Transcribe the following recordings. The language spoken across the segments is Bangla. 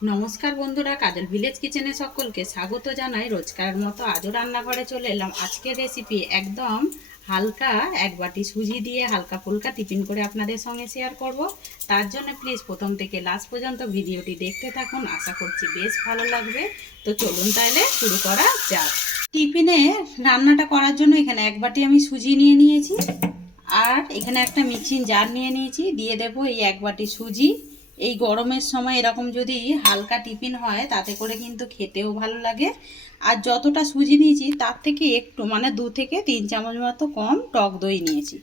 নমস্কার বন্ধুরা, কাজল ভিলেজ কিচেনে সকলকে স্বাগত জানাই। রোজকার মতো আজও রান্নাঘরে চলে এলাম। আজকের রেসিপি একদম হালকা এক বাটি সুজি দিয়ে হালকা ফুলকা টিফিন করে আপনাদের সঙ্গে শেয়ার করব। তার জন্য প্লিজ প্রথম থেকে লাস্ট পর্যন্ত ভিডিওটি দেখতে থাকুন, আশা করছি বেশ ভালো লাগবে। তো চলুন তাহলে শুরু করা যাক। টিফিনে রান্নাটা করার জন্য এখানে এক বাটি আমি সুজি নিয়ে নিয়েছি, আর এখানে একটা মিক্সিং জার নিয়ে নিয়েছি। দিয়ে দেব এই এক বাটি সুজি। এই গরমের সময় এরকম যদি হালকা টিফিন হয় তাতে করে কিন্তু খেতেও ভালো লাগে। আর যতটা সুজি নিয়েছি তার থেকে একটু মানে 2 থেকে 3 চামচ মতো কম টক দই নিয়েছি।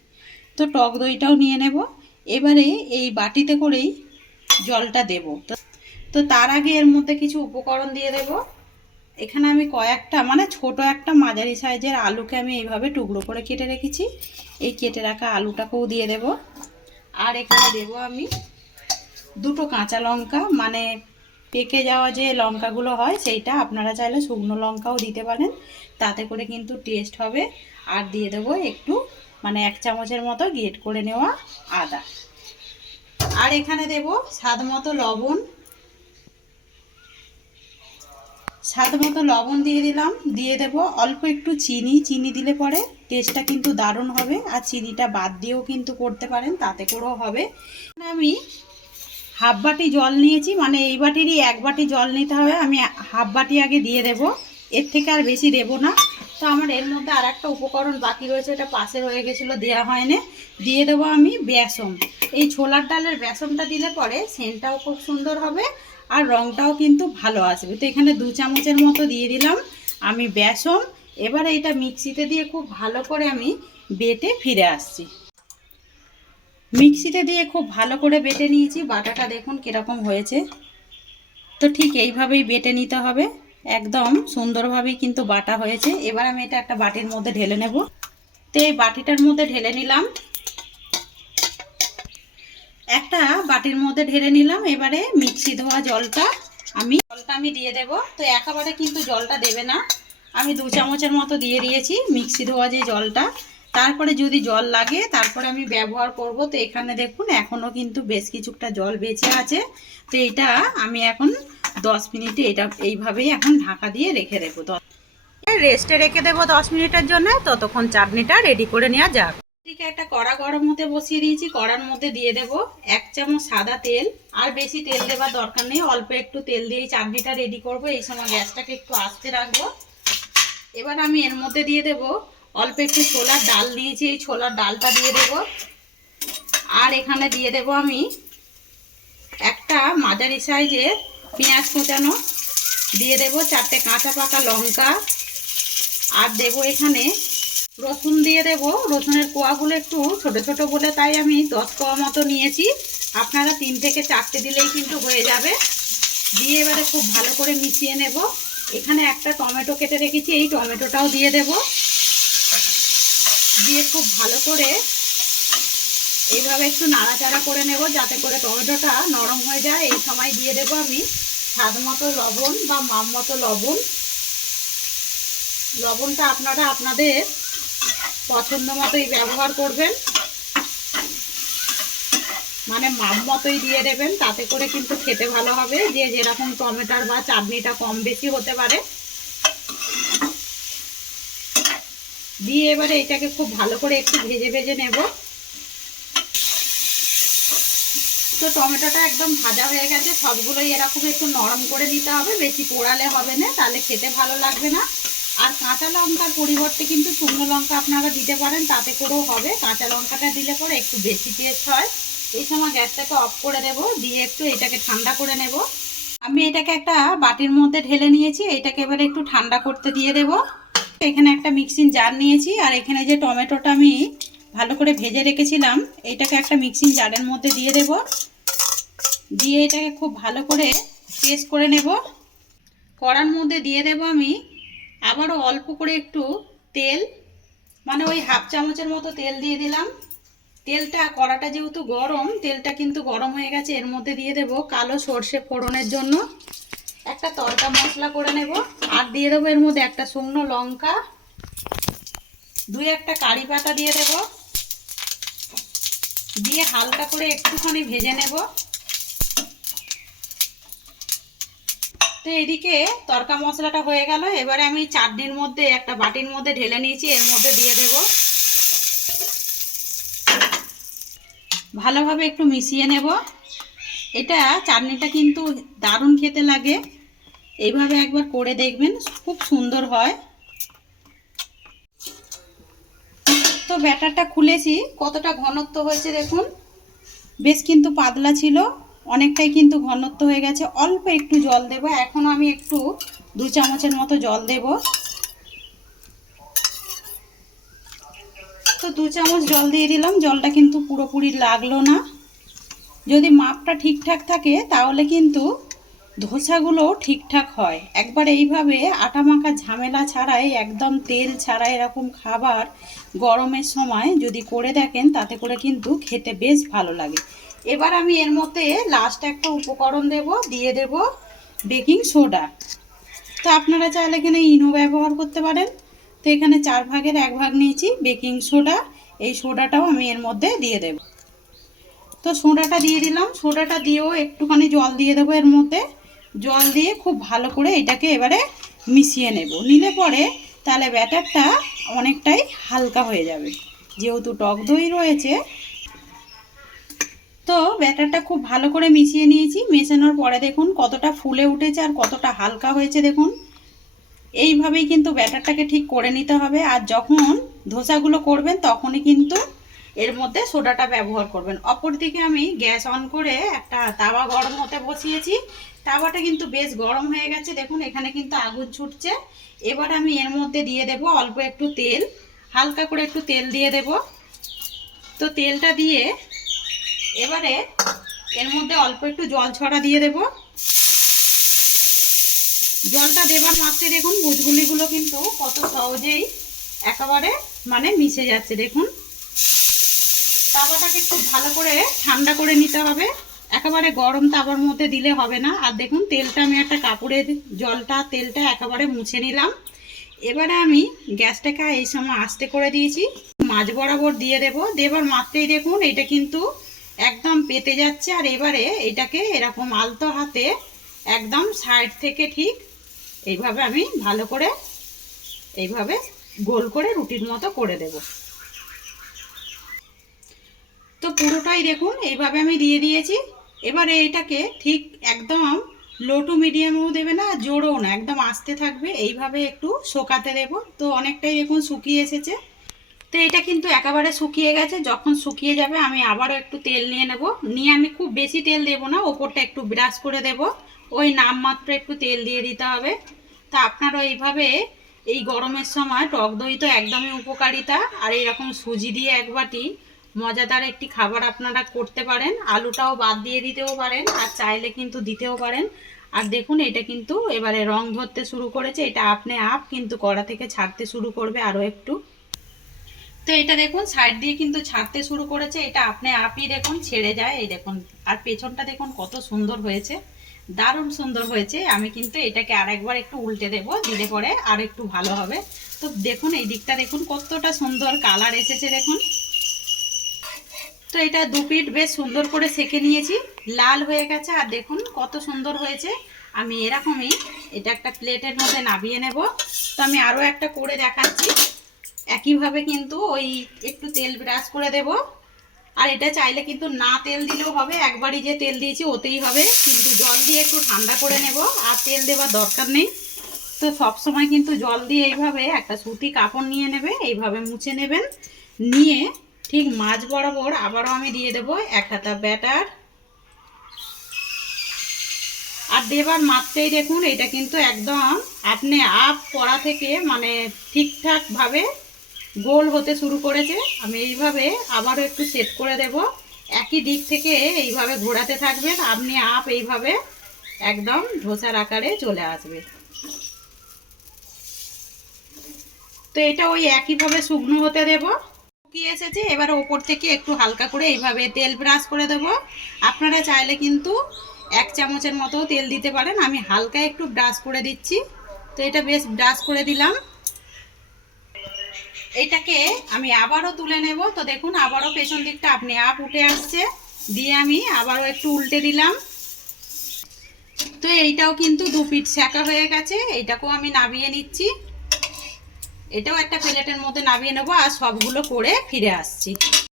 তো টক দইটাও নিয়ে নেব। এবারে এই বাটিতে করেই জলটা দেব। তো তার আগে এর মধ্যে কিছু উপকরণ দিয়ে দেব। এখানে আমি কয়েকটা মানে ছোট একটা মাঝারি সাইজের আলুকে আমি এইভাবে টুকরো করে কেটে রেখেছি। এই কেটে রাখা আলুটাকেও দিয়ে দেব। আর এখানে দেব আমি দুটো কাঁচা লঙ্কা, মানে পেকে যাওয়া যে লঙ্কাগুলো হয় সেইটা, আপনারা চাইলে শুকনো লঙ্কাও দিতে পারেন, তাতে করে কিন্তু টেস্ট হবে। আর দিয়ে দেবো একটু মানে 1 চামচের মতো গ্রেট করে নেওয়া আদা। আর এখানে দেব স্বাদ মতো লবণ। দিয়ে দিলাম। দিয়ে দেব অল্প একটু চিনি। চিনি দিলে পরে টেস্টটা কিন্তু দারুণ হবে। আর চিনিটা বাদ দিয়েও কিন্তু করতে পারেন, তাতে করেও হবে। আমি হাফ বাটি জল নিয়েছি, মানে এই বাটিরই 1 বাটি জল নিতে হবে। আমি হাফ বাটি আগে দিয়ে দেব, এর থেকে আর বেশি দেব না। তো আমার এর মধ্যে আর একটা উপকরণ বাকি রয়েছে, এটা পাশে রয়ে গেছিলো, দেওয়া হয়নি। দিয়ে দেবো আমি বেসন। এই ছোলার ডালের বেসনটা দিলে পরে সেন্টটাও খুব সুন্দর হবে আর রঙটাও কিন্তু ভালো আসবে। তো এখানে 2 চামচের মতো দিয়ে দিলাম আমি বেসন। এবার এইটা মিক্সিতে দিয়ে খুব ভালো করে আমি বেটে ফিরে আসছি। মিক্সিতে দিয়ে খুব ভালো করে বেটে নিয়েছি। বাটাটা দেখুন কীরকম হয়েছে। তো ঠিক এইভাবেই বেটে নিতে হবে, একদম সুন্দরভাবেই কিন্তু বাটা হয়েছে। এবার আমি এটা একটা বাটির মধ্যে ঢেলে নেব। তো এই বাটিটার মধ্যে ঢেলে নিলাম, একটা বাটির মধ্যে ঢেলে নিলাম। এবারে মিক্সি ধোয়া জলটা আমি দিয়ে দেব। তো একেবারে কিন্তু জলটা দেবে না, আমি 2 চামচের মতো দিয়ে দিয়েছি মিক্সি ধোয়া যে জলটা। তারপরে যদি জল লাগে তারপরে আমি ব্যবহার করব। তো এখানে দেখুন এখনও কিন্তু বেশ কিছুটা জল বেঁচে আছে। তো এটা আমি এখন 10 মিনিটে এটা এইভাবেই এখন ঢাকা দিয়ে রেখে দেবো। রেস্টে রেখে দেবো 10 মিনিটের জন্য। ততক্ষণ চাটনিটা রেডি করে নেওয়া যাক। ঠিক একটা কড়া গরম হতে বসিয়ে দিয়েছি। কড়ার মধ্যে দিয়ে দেব 1 চামচ সাদা তেল। আর বেশি তেল দেবার দরকার নেই, অল্প একটু তেল দিয়েই চাটনিটা রেডি করব। এই সময় গ্যাসটাকে একটু আস্তে রাখবো। এবার আমি এর মধ্যে দিয়ে দেব অল্প একটু ছোলার ডাল নিয়েছি, এই ছোলার ডালটা দিয়ে দেব। আর এখানে দিয়ে দেব আমি একটা মাঝারি সাইজের পেঁয়াজ কুচানো, দিয়ে দেব 4টে কাঁচা পাকা লঙ্কা। আর দেব এখানে রসুন দিয়ে দেব। রসুনের কোয়াগুলো একটু ছোট ছোট বলে তাই আমি 10 কোয়া মতো নিয়েছি। আপনারা 3 থেকে 4টে দিলেই কিন্তু হয়ে যাবে। দিয়ে এবারে খুব ভালো করে মিশিয়ে নেব। এখানে একটা টমেটো কেটে রেখেছি, এই টমেটোটাও দিয়ে দেব। দিয়ে খুব ভালো করে এইভাবে একটু নাড়াচাড়া করে নেব যাতে করে টমেটোটা নরম হয়ে যায়। এই সময় দিয়ে দেব আমি স্বাদ মতো লবণ বা মাপ মতো লবণ। লবণটা আপনারা আপনাদের পছন্দ মতোই ব্যবহার করবেন, মানে মাপ মতোই দিয়ে দেবেন, তাতে করে কিন্তু খেতে ভালো হবে। যে যেরকম টমেটোর বা চাটনিটা কম বেশি হতে পারে। দিয়ে এবারে এটাকে খুব ভালো করে একটু ভেজে ভেজে নেব। তো টমেটোটা একদম ভাজা হয়ে গেছে, সবগুলোই এরকম একটু নরম করে নিতে হবে, বেশি পোড়ালে হবে না, তাহলে খেতে ভালো লাগবে না। আর কাঁচা লঙ্কার পরিবর্তে কিন্তু শুকনো লঙ্কা আপনারা দিতে পারেন, তাতে করেও হবে। কাঁচা লঙ্কাটা দিলে পরে একটু বেশি টেস্ট হয়। এই সময় গ্যাসটাকে অফ করে দেব, দিয়ে একটু এটাকে ঠান্ডা করে নেব। আমি এটাকে একটা বাটির মধ্যে ঢেলে নিয়েছি, এটাকে এবারে একটু ঠান্ডা করতে দিয়ে দেব। এখানে একটা মিক্সিং জার নিয়েছি, আর এখানে যে টমেটোটা আমি ভালো করে ভেজে রেখেছিলাম এটাকে একটা মিক্সিং জারের মধ্যে দিয়ে দেব। দিয়ে এটাকে খুব ভালো করে পেস্ট করে নেব। কড়ার মধ্যে দিয়ে দেব আমি আবারও অল্প করে একটু তেল, মানে ওই হাফ চামচের মতো তেল দিয়ে দিলাম। তেলটা, কড়াটা যেহেতু গরম, তেলটা কিন্তু গরম হয়ে গেছে। এর মধ্যে দিয়ে দেব কালো সর্ষে ফোড়নের জন্য একটা তড়কা মশলা করে নেব। আর দিয়ে দেবো এর মধ্যে একটা শুকনো লঙ্কা, 2-1টা কারি পাতা দিয়ে দেব। দিয়ে হালকা করে একটুখানি ভেজে নেব। তো এদিকে তড়কা মশলাটা হয়ে গেল। এবারে আমি চাটনির মধ্যে একটা বাটির মধ্যে ঢেলে নিয়েছি, এর মধ্যে দিয়ে দেব। ভালোভাবে একটু মিশিয়ে নেব। এটা চাটনিটা কিন্তু দারুণ খেতে লাগে, এইভাবে একবার করে দেখবেন, খুব সুন্দর হয়। তো ব্যাটারটা খুলেছি, কতটা ঘনত্ব হয়েছে দেখুন, বেশ কিন্তু পাতলা ছিল, অনেকটাই কিন্তু ঘনত্ব হয়ে গেছে। অল্প একটু জল দেব, এখন আমি একটু 2 চামচের মতো জল দেব। তো 2 চামচ জল দিয়ে দিলাম, জলটা কিন্তু পুরোপুরি লাগলো না। যদি মাপটা ঠিকঠাক থাকে তাহলে কিন্তু ধোসাগুলো ঠিকঠাক হয়। একবার এইভাবে আটা মাখা ঝামেলা ছাড়াই, একদম তেল ছাড়াই এরকম খাবার গরমের সময় যদি করে দেখেন, তাতে করে কিন্তু খেতে বেশ ভালো লাগে। এবার আমি এর মধ্যে লাস্ট একটা উপকরণ দিয়ে দেব বেকিং সোডা। তো আপনারা চাইলে এখানে ইনো ব্যবহার করতে পারেন। তো এখানে 4 ভাগের 1 ভাগ নিয়েছি বেকিং সোডা, এই সোডাটাও আমি এর মধ্যে দিয়ে দেব। তো সোডাটা দিয়ে দিলাম, সোডাটা দিয়েও একটুখানি জল দিয়ে দেবো এর মধ্যে। জল দিয়ে খুব ভালো করে এটাকে এবারে মিশিয়ে নেব। নিলে পরে তাহলে ব্যাটারটা অনেকটাই হালকা হয়ে যাবে, যেহেতু টক দই রয়েছে। তো ব্যাটারটা খুব ভালো করে মিশিয়ে নিয়েছি। মেশানোর পরে দেখুন কতটা ফুলে উঠেছে আর কতটা হালকা হয়েছে দেখুন। এইভাবেই কিন্তু ব্যাটারটাকে ঠিক করে নিতে হবে। আর যখন ধোসাগুলো করবেন তখনই কিন্তু এর মধ্যে সোডাটা ব্যবহার করবেন। অপরদিকে আমি গ্যাস অন করে একটা তাওয়া গরম হতে বসিয়েছি। তাওয়াটা কিন্তু বেশ গরম হয়ে গেছে, দেখুন এখানে কিন্তু আগুন ছুটছে। এবার আমি এর মধ্যে দিয়ে দেব অল্প একটু তেল, হালকা করে একটু তেল দিয়ে দেব। তো তেলটা দিয়ে এবারে এর মধ্যে অল্প একটু জল ছড়া দিয়ে দেব। জলটা দেবার মাত্রে দেখুন বুদবুলিগুলো কিন্তু কত সহজেই একেবারে মিশে যাচ্ছে। দেখুন তাওয়াটাকে খুব ভালো করে ঠান্ডা করে নিতে হবে, একেবারে গরম তাওয়ার মধ্যে দিলে হবে না। আর দেখুন তেলটা আমি একটা কাপড়ের তেলটা একেবারে মুছে নিলাম। এবারে আমি গ্যাসটাকে এই সময় আস্তে করে দিয়েছি, মাঝ বরাবর দিয়ে দেব। দেবার মাত্রেই দেখুন এটা কিন্তু একদম পেতে যাচ্ছে। আর এবারে এটাকে এরকম আলতো হাতে একদম সাইড থেকে ঠিক এইভাবে আমি ভালো করে এইভাবে গোল করে রুটির মতো করে দেব। তো পুরোটাই দেখুন এইভাবে আমি দিয়ে দিয়েছি। এবারে এটাকে ঠিক একদম লো টু মিডিয়ামেও দেবে না, জোরও না, একদম আস্তে থাকবে, এইভাবে একটু শোকাতে দেব। তো অনেকটাই দেখুন শুকিয়ে এসেছে। তো এটা কিন্তু একেবারে শুকিয়ে গেছে। যখন শুকিয়ে যাবে আমি আবারও একটু তেল নিয়ে নেব। নিয়ে আমি খুব বেশি তেল দেব না, ওপরটা একটু ব্রাশ করে দেব, ওই নামমাত্র একটু তেল দিয়ে দিতে হবে। তা আপনারা এইভাবে এই গরমের সময় টক দই তো একদমই উপকারিতা, আর এরকম সুজি দিয়ে এক বাটি মজাদার একটি খাবার আপনারা করতে পারেন। আলুটাও বাদ দিয়ে দিতেও পারেন, আর চাইলে কিন্তু দিতেও পারেন। আর দেখুন এটা কিন্তু এবারে রং ধরতে শুরু করেছে, এটা আপনি আপ কিন্তু কড়া থেকে ছাড়তে শুরু করবে আরও একটু। তো এটা দেখুন সাইড দিয়ে কিন্তু ছাড়তে শুরু করেছে, এটা আপনি আপই দেখুন ছেড়ে যায়, এই দেখুন। আর পেছনটা দেখুন কত সুন্দর হয়েছে, দারুণ সুন্দর হয়েছে। আমি কিন্তু এটাকে আরেকবার একটু উল্টে দেব, দিলে পরে আর একটু ভালো হবে। তো দেখুন এই দিকটা দেখুন কতটা সুন্দর কালার এসেছে দেখুন। তো এটা 2 পিঠ বেশ সুন্দর করে সেঁকে নিয়েছি, লাল হয়ে গেছে। আর দেখুন কত সুন্দর হয়েছে। আমি এরকমই এটা একটা প্লেটের মধ্যে নামিয়ে নেব। তো আমি আরও একটা করে দেখাচ্ছি। একইভাবে কিন্তু ওই একটু তেল ব্রাশ করে দেব। আর এটা চাইলে কিন্তু না তেল দিলেও হবে, একবারই যে তেল দিয়েছি ওতেই হবে, কিন্তু জল দিয়ে একটু ঠান্ডা করে নেব, আর তেল দেওয়ার দরকার নেই। তো সব সময় কিন্তু জল দিয়ে এইভাবে একটা সুতি কাপড় নিয়ে নেবে, এইভাবে মুছে নেবেন। নিয়ে ঠিক মাঝ বরাবর আবারও আমি দিয়ে দেব 1 হাতা ব্যাটার। আর দেবার মাত্রেই দেখুন এটা কিন্তু একদম আপনি আপ করা থেকে ঠিকঠাকভাবে গোল হতে শুরু করেছে। আমি এইভাবে আবারও একটু সেট করে দেব, একই দিক থেকে এইভাবে ঘোরাতে থাকবেন, আপনি আপ এইভাবে একদম ধোসার আকারে চলে আসবে। তো এটা ওই একইভাবে শুকনো হতে দেব। শুকিয়ে এসেছে, এবার ওপর থেকে একটু হালকা করে এইভাবে তেল ব্রাশ করে দেব। আপনারা চাইলে কিন্তু 1 চামচের মতো তেল দিতে পারেন, আমি হালকা একটু ব্রাশ করে দিচ্ছি। তো এটা বেশ ব্রাশ করে দিলাম। এটাকে আমি আবারও তুলে নেব। তো দেখুন আবারও পেছন দিকটা আপনি আপ উঠে আসছে, দিয়ে আমি আবারও একটু উল্টে দিলাম। তো এইটাও কিন্তু 2 পিঠ সেঁকা হয়ে গেছে, এইটাকেও আমি নামিয়ে নিচ্ছি। এটাও একটা প্লেটের মধ্যে নামিয়ে নেবো আর সবগুলো করে ফিরে আসছি।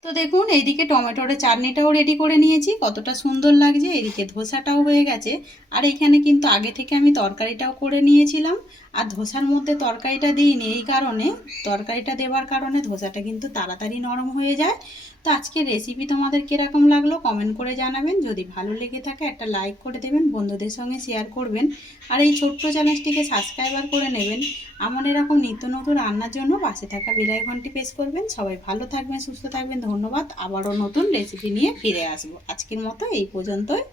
তো দেখুন এইদিকে টমেটোর চাটনিটাও রেডি করে নিয়েছি, কতটা সুন্দর লাগছে। এইদিকে ধোসাটাও হয়ে গেছে। আর এইখানে কিন্তু আগে থেকে আমি তরকারিটাও করে নিয়েছিলাম। আর ধোসার মধ্যে তরকারিটা দিইনি এই কারণে, তরকারিটা দেওয়ার কারণে ধোসাটা কিন্তু তাড়াতাড়ি নরম হয়ে যায়। তো আজকের রেসিপি তোমাদের কীরকম লাগলো কমেন্ট করে জানাবেন। যদি ভালো লেগে থাকে একটা লাইক করে দেবেন, বন্ধুদের সঙ্গে শেয়ার করবেন। আর এই ছোট্ট চ্যানেলটিকে সাবস্ক্রাইবার করে নেবেন। আমার এরকম নিত্য নতুন রান্নার জন্য পাশে থাকা বেল আইকনটি প্রেস করবেন। সবাই ভালো থাকবেন, সুস্থ থাকবেন। ধন্যবাদ। আবারও নতুন রেসিপি নিয়ে ফিরে আসবো। আজকের মতো এই পর্যন্তই।